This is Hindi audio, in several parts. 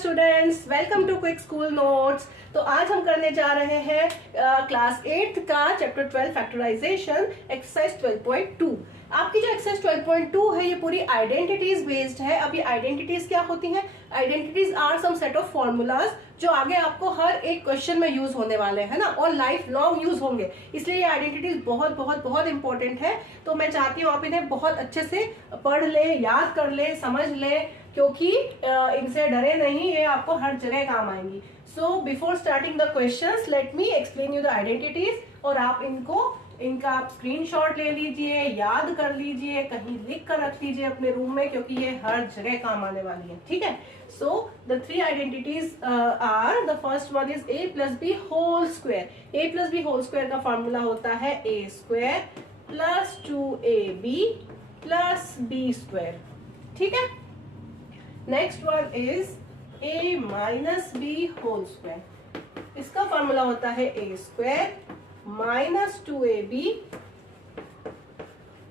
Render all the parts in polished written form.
Students, welcome to quick school notes. तो आज हम करने जा रहे हैं क्लास 8th का चैप्टर 12 फैक्टराइजेशन एक्सरसाइज 12.2। आपकी जो एक्सरसाइज 12.2 है ये पूरी आइडेंटिटीज बेस्ड है। अब ये आइडेंटिटीज क्या होती हैं? Identities are some set of formulas जो आगे आपको हर एक क्वेश्चन में यूज होने वाले हैं ना, और लाइफ लॉन्ग यूज होंगे। इसलिए ये आइडेंटिटीज बहुत बहुत बहुत इंपॉर्टेंट है। तो मैं चाहती हूँ आप इन्हें बहुत अच्छे से पढ़ ले, याद कर ले, समझ ले, क्योंकि इनसे डरे नहीं, ये आपको हर जगह काम आएंगी। So before starting the questions let me explain you the identities, और आप इनका आप स्क्रीनशॉट ले लीजिए, याद कर लीजिए, कहीं लिख कर रख लीजिए अपने रूम में, क्योंकि ये हर जगह काम आने वाली है। ठीक है। So the three identities are, the first one is a plus B whole square. a plus B whole square का फॉर्मूला होता है a square plus 2ab plus b square. ठीक है। Next one is a minus B whole square. इसका फॉर्मूला होता है a square minus 2ab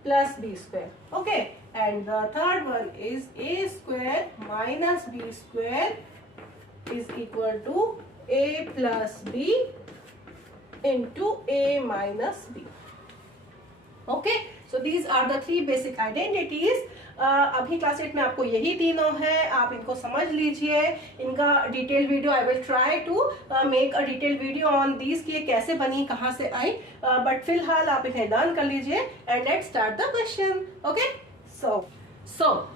plus b square. Okay, and the third one is a square minus b square is equal to a प्लस b into a minus b। Okay, so these are the three basic identities. अभी क्लास 8 में आपको यही तीनों है, आप इनको समझ लीजिए। इनका detail video I will try to make a detail video on these कि ये कैसे बनी, कहाँ से आई, बट फिलहाल आप इन्हें लर्न कर लीजिए and let's start the question. Okay, so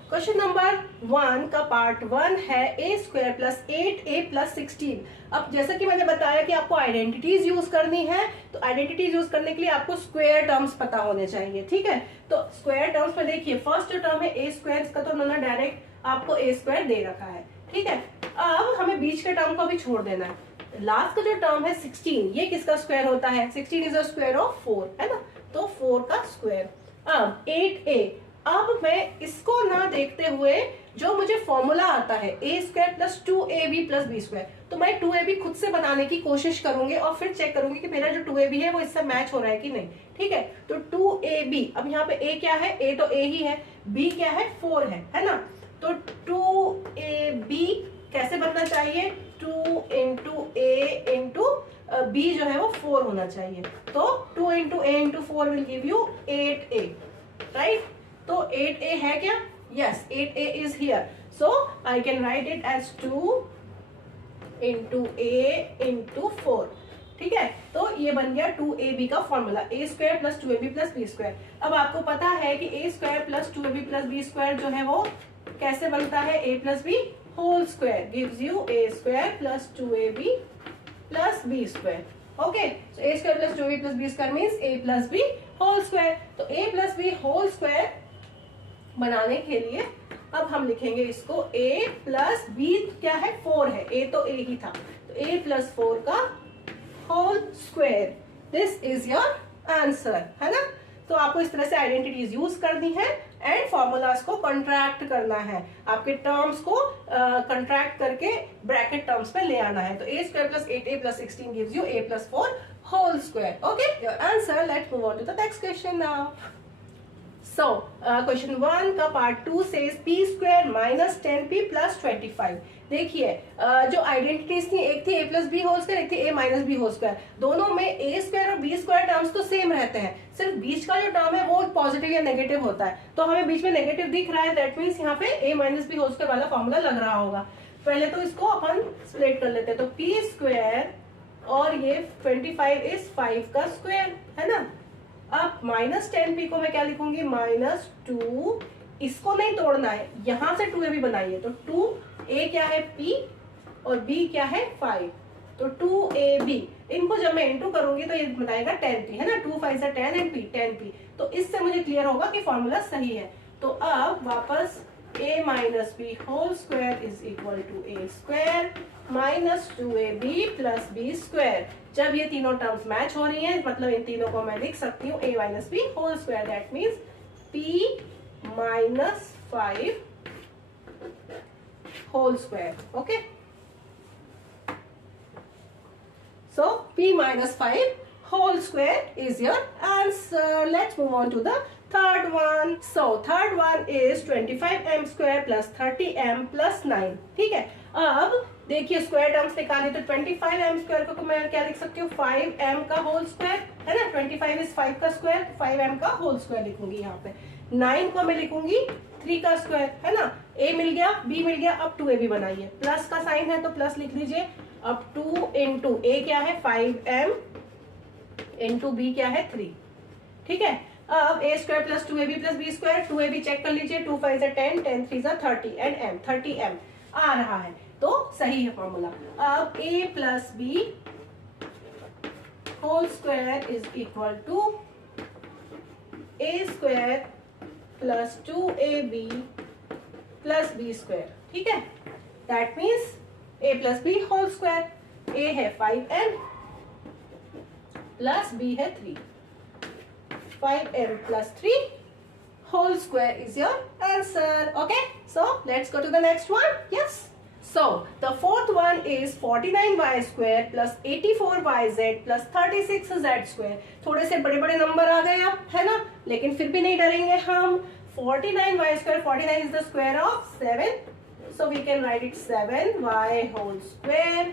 question number 1 का पार्ट 1 है a square plus 8a plus 16। अब जैसा कि मैंने बताया कि आपको आइडेंटिटीज यूज करनी है, तो आइडेंटिटीज यूज करने के लिए आपको स्क्वायर टर्म्स पता होने चाहिए। ठीक है। तो स्क्वायर टर्म्स में देखिए, फर्स्ट जो टर्म है a स्क्वायर, इसका तो उन्होंने डायरेक्ट आपको a स्क्वायर दे रखा है। ठीक है। अब हमें बीच के टर्म को भी छोड़ देना है। लास्ट का जो टर्म है 16, ये किसका स्क्वायर होता है? 16 इज अ स्क्वायर ऑफ 4, है ना, तो 4 का स्क्वायर। अब 8a, अब मैं इसको ना देखते हुए जो मुझे फॉर्मूला आता है a square plus 2ab plus B square, तो मैं 2ab खुद से बनाने की कोशिश करूंगी और फिर चेक करूंगी कि मेरा जो 2ab है वो इससे मैच हो रहा है कि नहीं। ठीक है। तो 2ab, अब यहाँ पे a क्या है? a तो a ही है, b क्या है? 4 है ना। तो 2ab कैसे बनना चाहिए? 2 इंटू a इंटू b जो है वो 4 होना चाहिए। तो 2 into a into 4 will give you 8a, right. तो 8a है क्या? Yes, 8a is here. So I can write it as 2 into a into 4. ठीक है। तो ये बन गया 2ab का formula, a square plus 2ab plus B square. अब आपको पता है कि a square plus 2ab plus B square जो है वो कैसे बनता है? a plus B whole square gives you a square plus 2ab plus B square. Okay, so a square plus 2ab plus B square means a plus B whole square. तो a plus B whole square बनाने के लिए अब हम लिखेंगे इसको a प्लस बी क्या है? 4 है, a तो a ही था, तो a प्लस 4 का whole square. This is your answer, है ना। तो आपको इस तरह से आइडेंटिटीज यूज करनी है एंड फॉर्मूलाज को कंट्रैक्ट करना है, आपके टर्म्स को कंट्रैक्ट करके ब्रैकेट टर्म्स में ले आना है। तो a square plus 8a plus 16 gives you a plus 4 whole square. Okay, your answer. Let's move on to the next question now. So, question 1 का part 2 says p square minus 10p plus 25। देखिए, जो आइडेंटिटीज थी, एक थी a plus B whole square, एक थी a minus B whole square. दोनों में a स्क्वायर और b स्क्वायर टर्म्स तो सेम रहते हैं, सिर्फ बीच का जो टर्म है वो पॉजिटिव या नेगेटिव होता है। तो हमें बीच में नेगेटिव दिख रहा है, दैट मीन्स यहाँ पे a minus B whole square वाला फॉर्मूला लग रहा होगा। पहले तो इसको अपन स्प्लिट कर लेते हैं। तो p स्क्वायर और ये 25 इज 5 का स्क्वायर, है ना। अब माइनस 10p को मैं क्या लिखूंगी? माइनस 2, इसको नहीं तोड़ना है, यहां से 2ab बनाइए। तो 2a क्या है? p और b क्या है? 5। तो 2ab, इनको जब मैं इंटू करूंगी तो ये बनाएगा 10p, है ना। 2 5 से 10 एंड p 10p। तो इससे मुझे क्लियर होगा कि फॉर्मूला सही है। तो अब वापस a minus B whole square is equal to a square minus 2ab plus B square. जब ये तीनों टर्म्स मैच हो रही हैं, मतलब इन तीनों को मैं लिख सकती हूँ a minus B whole square, that means p minus 5 whole square. Okay, so p minus 5 whole square is your answer. Let's move on to the third one. So third one is 25m square plus 30m plus 9. ठीक है, अब देखिए स्क्वायर टर्म्स निकाले तो 25m स्क्वायर को मैं क्या लिख सकती हूँ 5m का होल स्क्वायर, है ना, 25 इज 5 का स्क्वायर, 5m का होल स्क्वायर लिखूंगी यहाँ पे। 9 को मैं लिखूंगी 3 का स्क्वायर, है ना। a मिल गया, b मिल गया, अब 2ab बनाइए, प्लस का साइन है तो प्लस लिख लीजिए। अब 2 इंटू a क्या है 5m इंटू b क्या है 3, ठीक है। अब a square plus 2ab plus b square, 2ab check कर लीजिए, 2 5 10, 10 3 30 एंड m 30m आ रहा है, तो सही है फॉर्मूला। अब a plus B whole square is equal to a square plus 2ab plus b square, ठीक है। That means a plus B whole square, a है 5m प्लस b है 3, 5m plus 3 whole square is your answer. Okay, so let's go to the next one. Yes, so the fourth one is 49y square plus 84yz plus 36z square. थोड़े से बड़े बड़े नंबर आ गए अब, है ना, लेकिन फिर भी नहीं डरेंगे हम। 49y square, 49 is the square of 7, so we can write it 7y whole square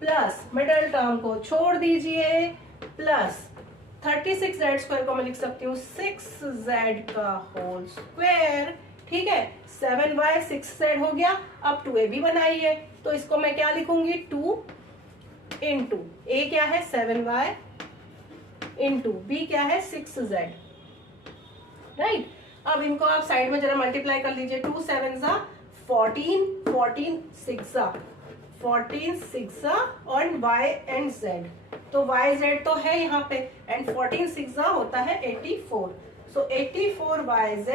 plus middle term को छोड़ दीजिए प्लस 36z स्क्वायर को मैं लिख सकती हूँ 6z का होल स्क्वायर, ठीक है। 7y 6z हो गया। अब 2ab बनाइए, तो इसको मैं क्या लिखूंगी 2 इंटू a क्या है 7y इंटू b क्या है 6z, राइट। अब इनको आप साइड में जरा मल्टीप्लाई कर लीजिए, 2 7 जा 14, 14 6 जा 14 6 जा और y एंड z, तो y z तो है यहाँ पे, एंड 14 6 जा होता है 84, सो 84yz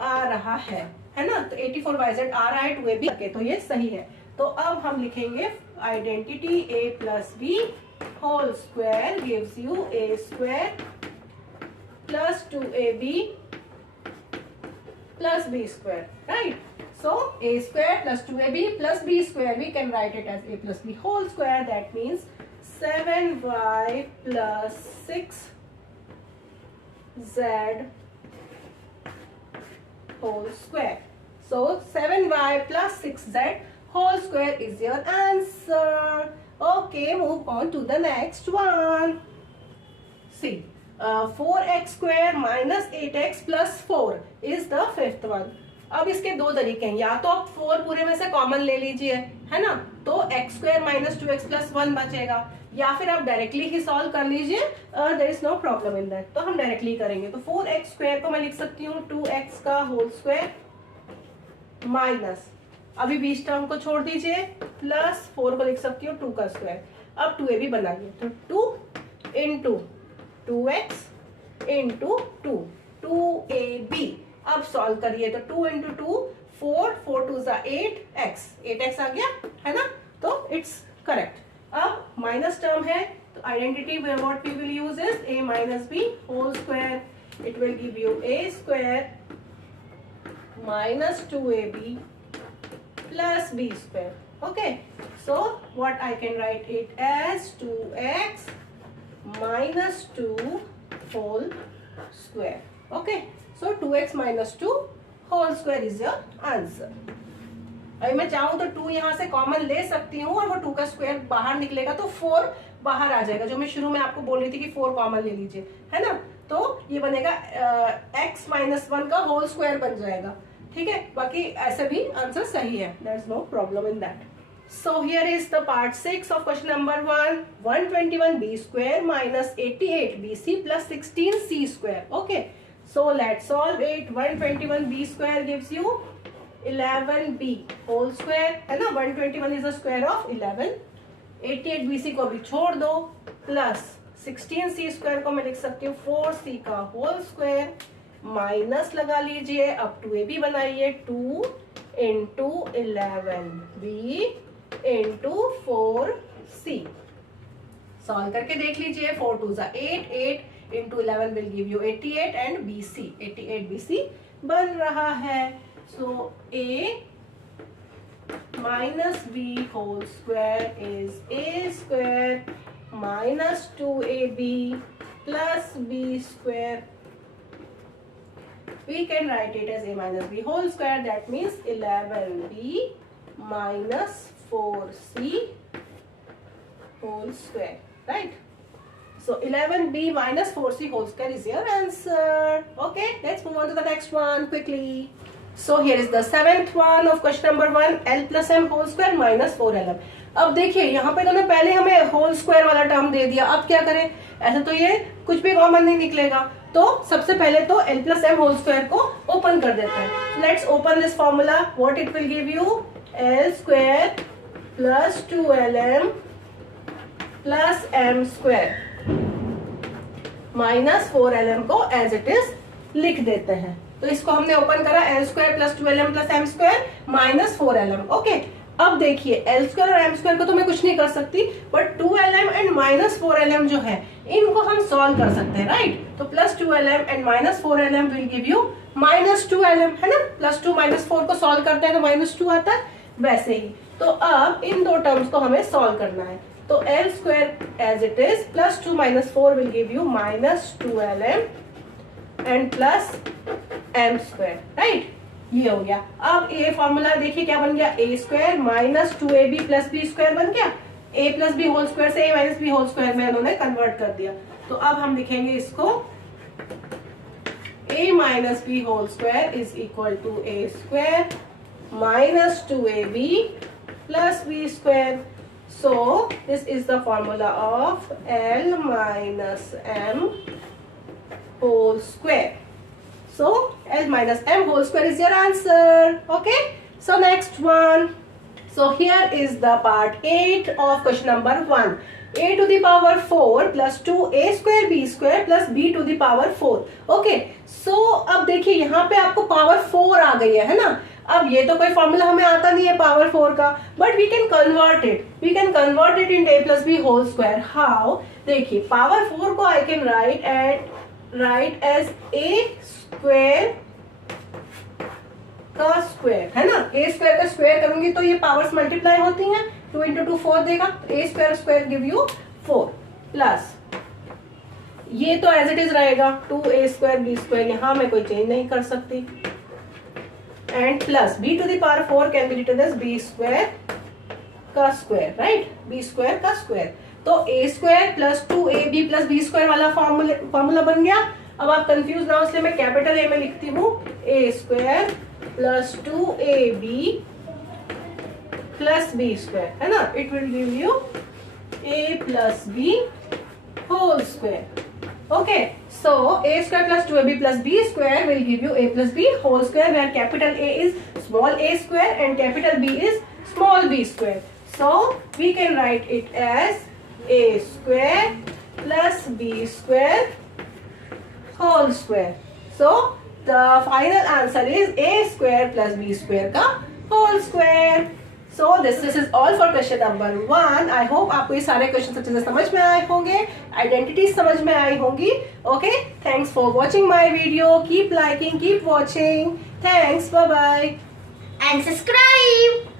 आ रहा है ना, तो 84yz आ रहा है 2ab के, तो ये सही है। तो अब हम लिखेंगे identity a plus B whole square gives you a square plus 2ab plus b square, right? So a square plus 2ab plus b square, we can write it as a plus b whole square. That means 7y plus 6z whole square. So 7y plus 6z whole square is your answer. Okay, move on to the next one. See. 4x square minus 8x plus 4 is the fifth one. अब इसके दो तरीके हैं, या तो आप 4 पूरे में से कॉमन ले लीजिए, है ना, तो x square minus 2x plus 1 बचेगा, या फिर आप डायरेक्टली ही सॉल्व कर लीजिए, there is no problem in that. तो हम डायरेक्टली करेंगे, तो 4x स्क्वायर को मैं लिख सकती हूँ 2x का होल स्क्वायर माइनस, अभी बीच टर्म को छोड़ दीजिए, प्लस 4 को लिख सकती हूँ 2 का स्क्वायर। अब 2ab बनाइए, तो 2 इंटू 2x इंटू 2, 2ab। अब सॉल्व करिए, तो 2 इंटू 2 4, 4 2 जा 8x, 8x आ गया, है ना, तो इट्स करेक्ट। अब माइनस टर्म है, तो identity what we will use is a minus b whole square, it will give you a square minus 2ab plus b square. Okay, so what I can write it as 2x minus 2 whole square. Okay, so 2x minus 2 whole square is your answer. अभी मैं चाहूँ तो 2 यहाँ से कॉमन ले सकती हूँ और वो 2 का स्क्वायर बाहर निकलेगा तो 4 बाहर आ जाएगा, जो मैं शुरू में आपको बोल रही थी कि 4 कॉमन ले लीजिए, है ना, तो ये बनेगा x माइनस 1 का होल स्क्वायर बन जाएगा, ठीक है। बाकी ऐसे भी आंसर सही है, there is no problem in that. So here is the part 6 of question number 1. 121b square minus 88bc plus 16c square. Okay. So let's solve it. 121b square gives you 11b whole square. है ना? 121 is the square of 11. 88bc को भी छोड़ दो. Plus 16c square को मैं लिख सकती हूँ 4c का whole square. माइनस लगा लीजिए. अब 2ab बनाइए. 2 into 11b into 4c। Solve करके देख लीजिए, 4 2 जा 8, 8 into 11 will give you 88 and bc, 88bc बन रहा है। So a minus b whole square is a square minus 2ab plus b square we can write it as a minus b whole square. That means 11b minus 4c whole square, right? So 11b minus 4c whole square is your answer. Okay, let's move on to the next one quickly. So here is the seventh one of question number 1, l plus m whole square minus 4lm. अब देखिए यहाँ पे इन्होंने पहले हमें होल स्क्वायर वाला टर्म दे दिया, अब क्या करें? ऐसे तो ये कुछ भी कॉमन नहीं निकलेगा, तो सबसे पहले तो l plus m whole square को ओपन कर देते हैं. Let's open this formula. What it will give you? l square plus 2lm plus m square minus 4lm को एज इट इज लिख देते हैं. तो इसको हमने ओपन करा, l square plus 2lm plus m square minus 4lm. Okay, अब देखिए l स्क्वायर और m स्क्वायर को तो मैं कुछ नहीं कर सकती, but 2lm and minus 4lm जो है इनको हम सॉल्व कर सकते हैं, राइट? तो plus 2lm and minus 4lm will give you minus 2lm, है ना? प्लस 2 माइनस 4 को सॉल्व करते हैं तो माइनस 2 आता है, वैसे ही. तो अब इन दो टर्म्स को हमें सॉल्व करना है. तो l square as it is plus 2 minus 4 will give you minus 2lm and plus m square, right? ये हो गया. अब ये फॉर्मूला देखिए क्या बन गया? a square minus 2ab plus b square बन गया. a plus B whole square से a minus B whole square में इन्होंने कन्वर्ट कर दिया. तो अब हम लिखेंगे इसको a minus B whole square is equal to a square minus 2ab plus b square. So this is the formula of l minus m whole square. So l minus m whole square is your answer. Okay. So next one. So here is the part 8 of question number 1. a to the power 4 plus 2a square b square plus b to the power 4. Okay. So अब देखिए यहाँ पे आपको पावर 4 आ गई है ना? अब ये तो कोई फॉर्मूला हमें आता नहीं है पावर 4 का, but we can convert it. We can convert it in a plus B whole square. How? देखिए पावर 4 को I can write as a square का स्क्वायर, है ना? a स्क्वायर का स्क्वायर करूंगी तो ये पावर्स मल्टीप्लाई होती हैं. 2 इंटू 2 4 देगा. a square square give you 4 plus ये तो एज इट इज रहेगा 2a स्क्वायर b स्क्वायर, यहाँ मैं कोई चेंज नहीं कर सकती. And plus b to the power 4 can be written as b square का स्क्वायर, राइट? b स्क्वायर का स्क्वायर. तो a square plus 2ab plus b square वाला फॉर्मूला बन गया. अब आप कंफ्यूज ना हो इसलिए मैं कैपिटल A में लिखती हूँ a square plus 2ab plus b square, है ना? It will give you a प्लस b whole square. Okay, so a square plus 2ab plus b square will give you a plus b whole square, where capital A is small a square and capital B is small b square. So we can write it as a square plus b square whole square. So the final answer is a square plus b square का whole square. So this is all for question number 1. I hope आपको ये सारे क्वेश्चन अच्छे से समझ में आए होंगे, आइडेंटिटी समझ में आई होंगी. Okay, thanks for watching my video. Keep liking, keep watching. Thanks, bye bye. And subscribe.